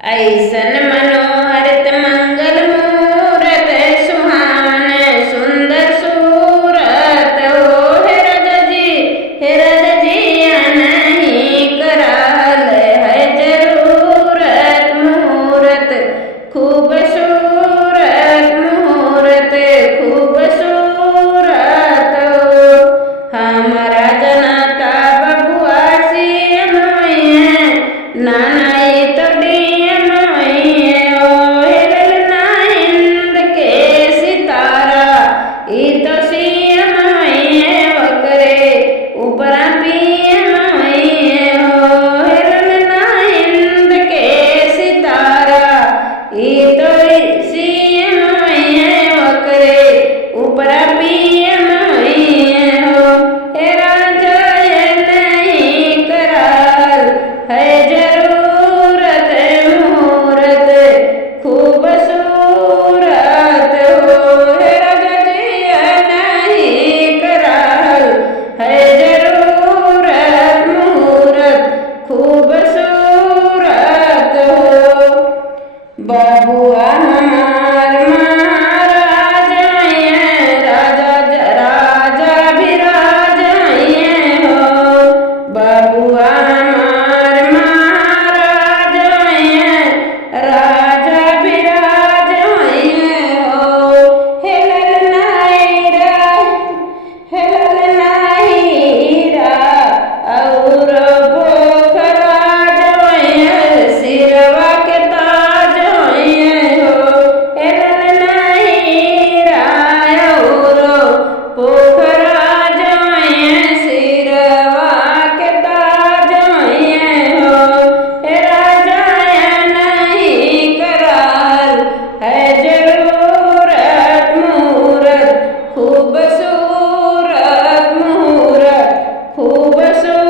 ऐसन मनोहरित मंगल मूरत सुहावन सुंदर सूरत हो। हे राजा जी नहीं कराल है जरूरत मुहूर्त खूबसूरत मुहूर्त खूबसूरत हो। हमारा जनता बबुआ सीएम है नाना ये तो डीएम है ओ। ललना हिंद के सितारा ये तो सीएम है वकरे ऊपरा पीएम है ओ। ललना हिंद के सितारा ये तो सीएम है वकरे ऊपरा पीएम है हो। हे राजा ये नहीं कराल है जरूरत मुहूर्त खूबसूरत हो। हे राजा जी ये नहीं कराल है जरूरत मुहूर्त खूबसूरत हो। बबुआ हमार महाराज हैं राजा भी राजा हैं हो। बबुआ हमार महाराज हैं राजा भी राजा हैं हो। हे ललना हीरा और पोखराज हैं सिरवा के ताज हैं हो। हे ललना हीरा और पोखराज हैं सिरवा के ताज हैं हो। हे राजा नहीं कराल है जरूरत मुहूर्त खूबसूरत मुहूर्त खूबसूरत।